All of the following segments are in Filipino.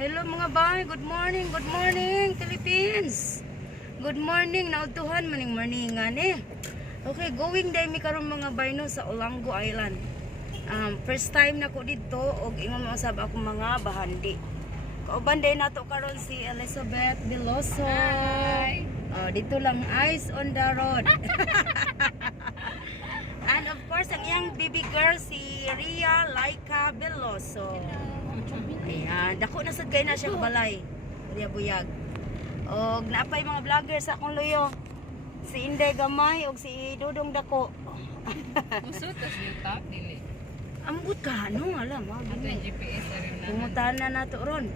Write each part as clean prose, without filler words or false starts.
Hello mga bay, good morning Philippines. Good morning, nautuhan maning morningan eh. Okay, going day mi karon mga bay no sa Olango Island. First time na ko dito og ingon mo sab ako mga bahandi. Kauban day nato karon si Elizabeth Veloso. Hi. Dito lang eyes on the road. And of course ang iyang baby girl si Ria Laika Veloso. Ayan, dako na sad kay na siya balay. Ria Buyag. Og naapay mga vlogger sa akong luyo. Si Inday Gamay og si Dudong Dako. Usot tas yung top dili. Ambot ka no, alam mo. Ato yung GPS na rin na. Pumuntahan na nato ron.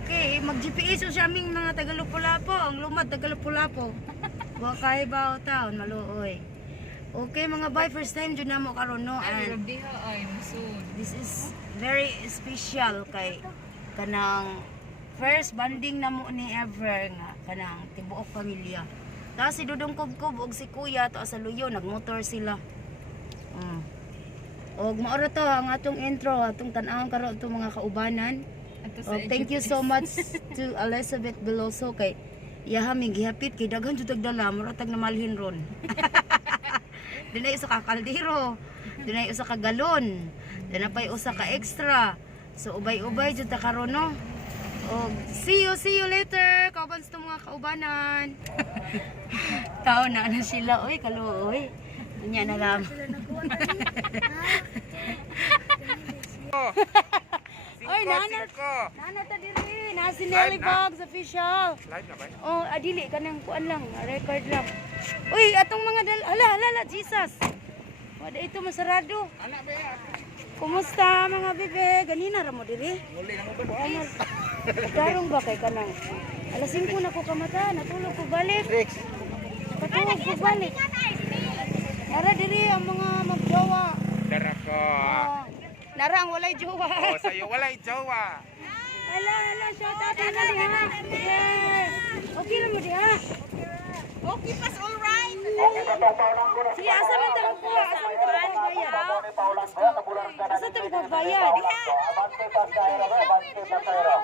Okay, mag-GPS o siya aming mga Tagalupulapo. Ang lumad Tagalupulapo. Wa kay ba taon maluoy. Okay mga bay, first time jud namo karon no. Ay, And grabe ha ay musod. this is very special kay kanang first banding namo ni ever nga kanang tibuok pamilya. Tapos si Dudong Kubkub og si Kuya to sa luyo nagmotor sila. Og maoro to ang atong intro, atong tan-awon karon itong mga kaubanan. Ato sa Thank you so much to Elizabeth Veloso kay iyaha mig gihapit kay daghan jud tagdala mura tag namalhin ron. Dinay usa ka kaldero, dinay usa ka galon, dinapay usa ka extra. So ubay-ubay jud ta karon no. Og see you later. Kauban sa mga kaubanan. Tao na sila oy kaluoy. Unya na lang. Oy, nana ta diri, na si Nelly Vlogs official. Live na ba? Oh, adili kanang kuan lang, record lang. Uy, atong mga hala, Jesus. Wala ito masarado. Anak ba ya? Kumusta mga bebe? Ganina ra mo diri? Muli lang ko ba? Darong ba kay kanang? Alas 5 na ko kamata, natulog ko balik. Rex. Patulog ko balik. Nara diri ang mga magjowa. Dara ko. Nara ang walay jowa. Oh, sa'yo walay jowa. Hala, shout out na diha. Yeah. Okay na mo diha. Okay pas all right. Sige, asa man ta ko? Asa man ta magbayad? Asa ta magbayad?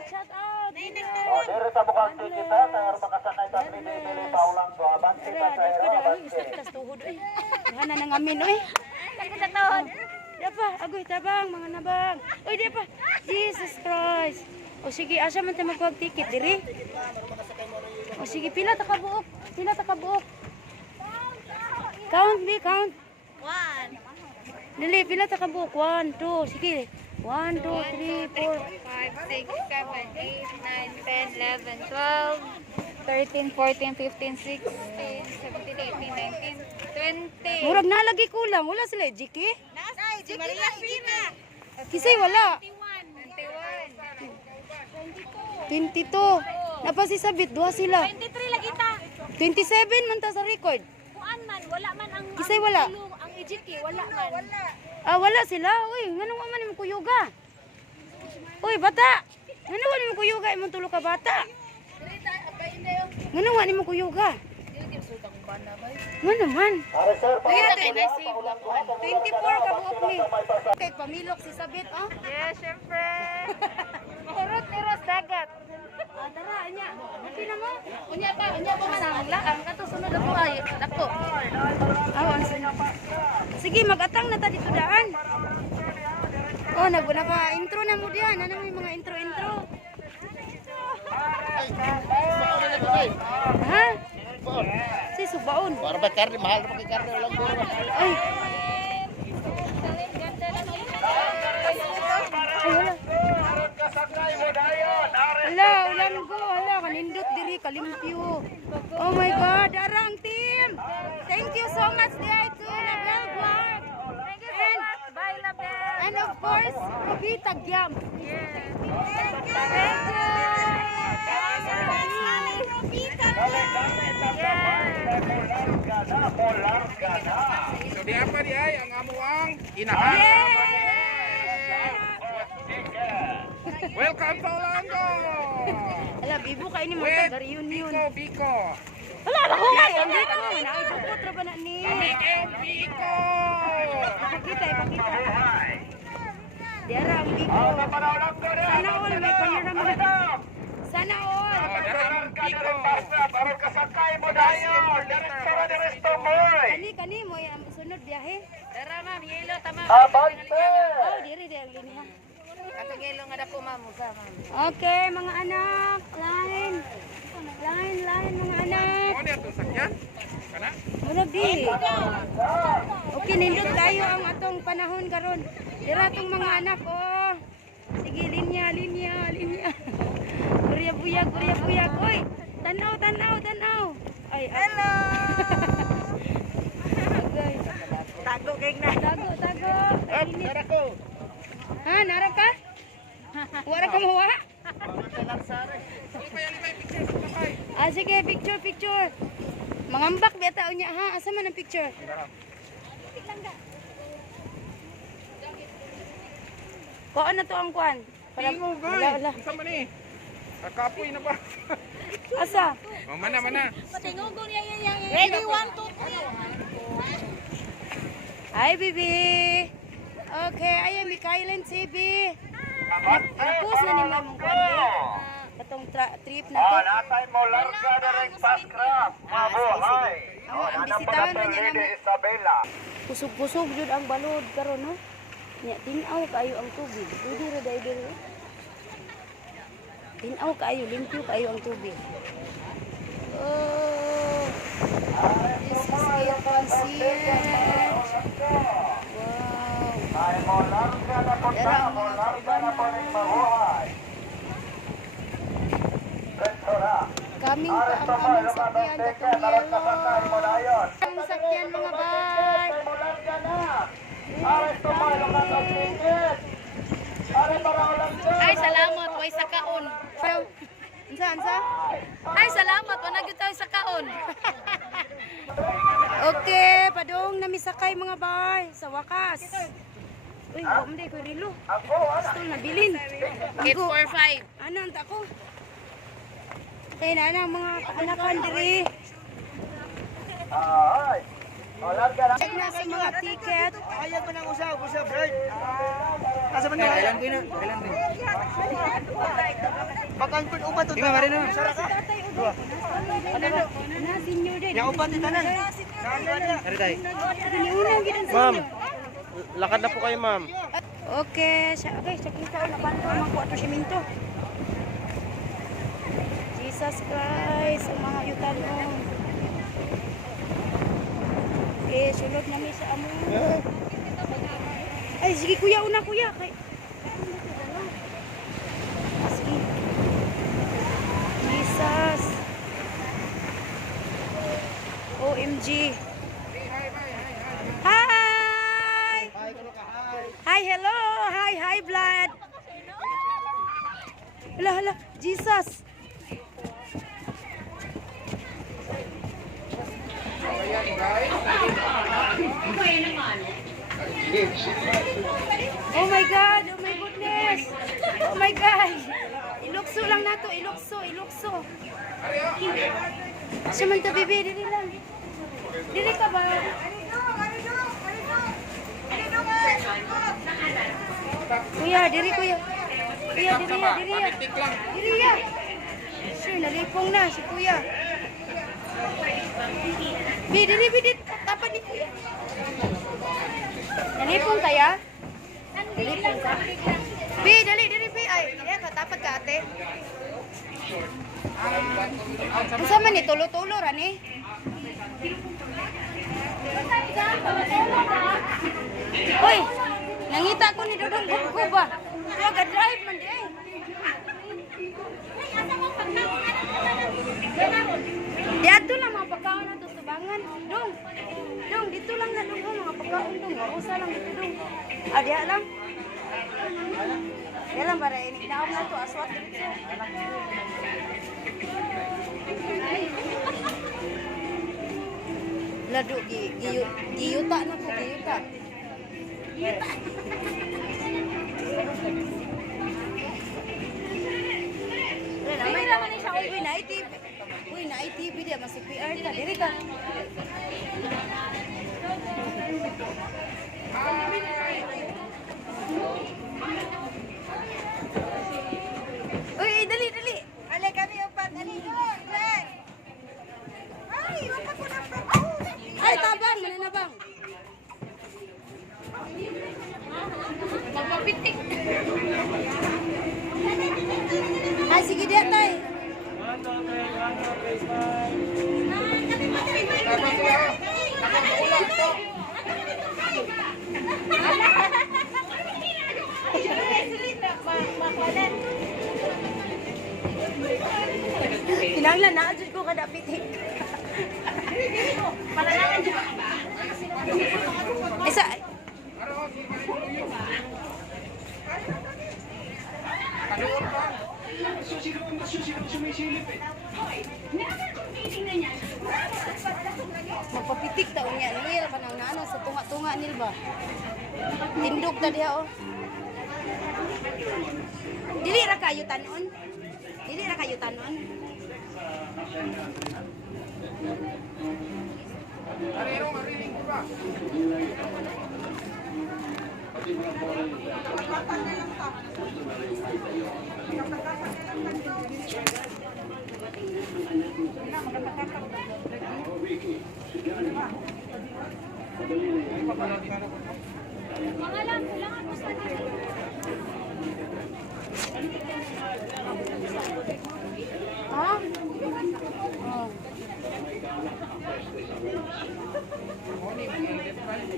Shout out. Diri sa bukang kita, tayo makasanay sa pinili paulang ko. Abanti ka sa Istas tuhod oy. Hana nang amin oy. Sa tuhod. Diapa, agoy tabang mga nabang. Oy diapa. Jesus Christ. O sige, asa man ta magkuha ticket diri? O sige, pila ta ka buok? Pila ta ka buok? Count me, count. 1 Dili, pila ta ka buok? 1, 2, sige. 1, 2, 3, 4. 5 6 7 8 9 10 11 12 13 14 15 16 17 18 19 20. Murag nalagi kulang. Wala sila, Jiki? Nasay, Maria Pina. Kisay wala. 21. 22. Napa si Sabit, duha sila. 23 lagi ta. 27 man ta sa record. Kuan man, wala man ang Kisay wala. ang EGK, wala man. Wala sila. Uy, nganong man mo kuyuga? Uy, bata. Nganong man mo kuyuga imong tulo ka bata? Nganong man mo kuyuga? Ngano man? Kaya kay na si 24 ka buok ni. Kay pamilok si Sabit, oh. Yes, syempre. Kurot ni Ros dagat. Tara, anya. Okay na mo? Unya pa man ang laang kato sunod ako ay dako. Awan sino. Sige, mag-atang na ta dito daan. Oh, naka intro na mo diyan. Ano may mga intro? Ha? Si subaon. Para ba karne, mahal na karne, walang guro. Ay. Hala, ulan ko. Hala, kanindot diri, kalimpyo. Oh my God, darang team. Thank you so much, dear, to Label Vlog. Thank you so much. Bye, Label. And of course, Ruby Tagyam. Thank you. So di apa di ay ang amuang inahan sa Welcome to Olango. Hala, bibo kayo ni Wait, mga reunion. Biko. Wala, ako nga. Hindi ka mo. Naibukot ra ba na ni? Biko. Ipakita. Diara ang biko. Sana all may cameraman. Bicol. Aron kasakay mo dayon. Diretso ra diretso moy. Kani mo ang sunod biyahe. Tara ma'am, yelo tama. Abante. Oh, diri ang linya. Ato yelo nga dako ma'am, usa ma'am. Okay, mga anak, line. Line mga anak. Mo niya to sakyan. Kana? Murag di. Okay, nindot tayo ang atong panahon karon. Dira tong mga anak, oh. Sige, linya. Kurya buyag. Oy, tanaw. Ay, hello. Agay. Tago kay na. Tago. Tara ko. Ha, nara ka? Wala ka mawa? Ah, sige, picture. Mangambak beta unya ha. Asa man ang picture? Kuan na to ang kuan. Tingo goy. Wala. Unsa man ni? Kakapoy na ba? Asa? Oh, mana. Ready, 1, 2, 3. Hi, baby. Okay, ayan mi Kailan TV. Tapos na ni mo mong kuan eh. Katong trip na to. Natay mo larga direct fast craft. Mabuhay. Ang bisitahan na niya naman. Isabela. Pusog jud ang balod karon no. Nya tinaw kaayo ang tubig. Pwede ra dai diri. Tinaw kaayo, limpyo kaayo ang tubig. Oh. This is it concierge. Wow. Ay mo larga na po Dara ang mo mga larga na po ning mabuhay. Kentora. Kaming pa ang among sakyan katong Aron kasakay mo yellow. dayon. Ang sakyan mga bay. Mo larga na. Aron tumay lugar ng ticket. Aron para larga. Ay, salamat, way sa kaon. Ansa? Ay, salamat, wa nagyud tayo sa kaon. Okay, padong namisakay mga bay sa wakas. Uy, hindi ko rilo. Gusto na bilin. 845. Ano ang tako? Kaya na mga kaanakan diri. Ay. O larga na. Check na sa mga ticket. Ayaw ko nang usap, Brad. Asa man na? Kailan ko Pakan pun upat to. Iba mari no. Sara ka. Na senior din. Ya upat ito na. Ari tay. Giniunang gidan sa Ma'am. inyo. Lakad na po kayo, ma'am. Okay, sa kita na banto man ko ato siminto. Jesus Christ, ang mga yutan mo. Okay, sulod na mi sa amo. Ay, sige kuya, una kuya. Kay... Sige. Jesus. OMG. Hi! Hi, hello! Hi, blood! Hala, Jesus! Oh my God! Oh my goodness! Oh my God! Ilukso lang nato, ilukso. Samanta, bibi, dili lang. Dili ka ba? Kuya, diri kuya. Kuya, diri ya. Diri ya. Sure, nalipong na si kuya. Bi, diri tapan ni kuya. Nalipong kaya? Nalipong ka? Bi, diri bi. Ay, katapat ka ate. Ang sama ni tulo-tulo rani. Hoy, nangita ko ni Dudong ko ba? Kaya ga-drive man di ay. Di ato lang mga pagkaon na to subangan. Dong, dito lang na dong mga pagkaon dong. Usa lang dito dong. Diya lang. Diya lang para ini daom na to aswat dito. Lado giyuta na po, giyuta. May naman ni siya. Uy, na-ITV. Uy, na-ITV dia. Mas PR ka. Diri ka. Uy, dali. Ale kami upat. Dali. Kinahanglan na adjud ko kada pitik. Palangan dyan. Isa. Magpapitik ta unya nil kanang nana sa tunga-tunga nil ba. Tindog ta diha oh. Dili ra kayo tanon. Dili ra kayo tanon. Mariling ko ba? Ha? Oh.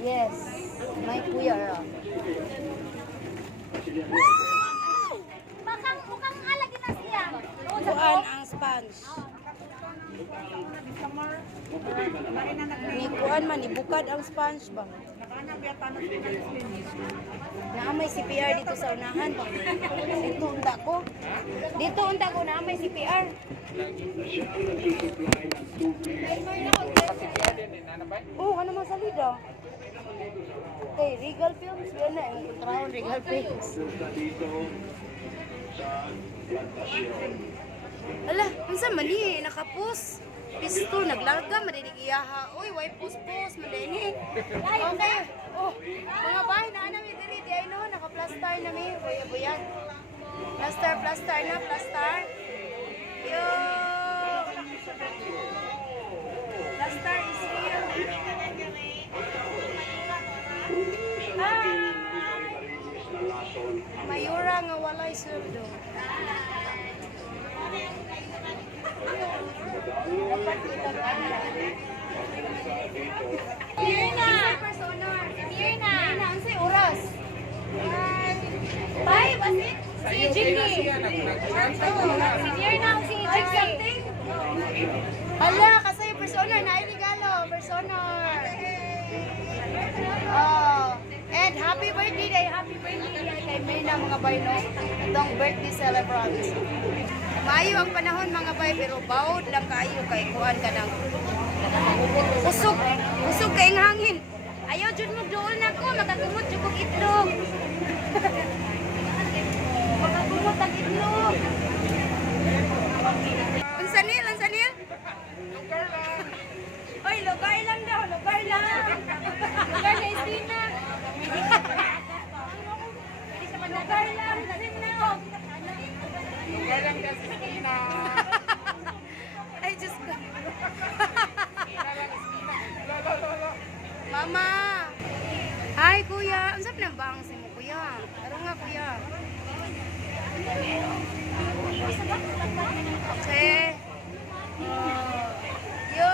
Yes. May kuya ra. Mukhang alagi na siya. Kuan ang sponge. Ni kuan man ibukad ang sponge ba? Naamay CPR dito sa unahan ba? Dito unta ko. Dito unta ko naamay CPR. Oh, ano man sa lida? Okay, Regal Films, yan na. Yung kontrahon, Regal Films. Ala, unsa man ni nakapos? Pisto naglarga madinig iyaha. Uy, way pus-pus madini. Okay. Oh, mga bahay na ana mi diri di ay no naka-plaster na mi. Buya-buya. Plaster na, plaster. Yo. Plaster is here. Hi. Mayura nga walay sweldo. Here na. Here na. Ang say oras. Bye, basit. Si Jimmy. Si here na, si Jimmy. Hala, kasi personal na regalo, personal. Oh, and happy birthday kay Mena mga bay no. Itong birthday celebrant. Maayo ang panahon mga bay pero bawd lang kayo kay kuan ka ng usog kay ang hangin. Ayaw jud mo dool na ko magagumot jud kog itlog. Magagumot ang itlog. Unsa nil? Oy, lugar lang daw, lugar lang. Lugar na isina. Lugar lang, nasin na ako. Lugar lang dyan sa Sina. Ay, Diyos ko. Lolo. Mama! Hi, kuya. Ang sarap ng bangs mo, kuya. Taro nga, kuya. Okay. Yo!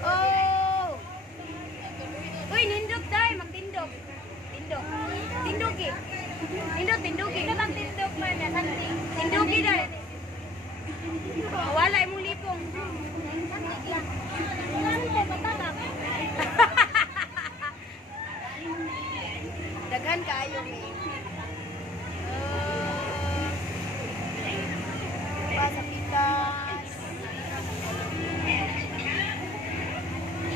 Oh! Uy, nindog tayo. Magtindog. Tindogi. Tindogi. Ito lang tindog man na something. Tindogi tayo. Wala imong lipong. Daghan kaayo, eh.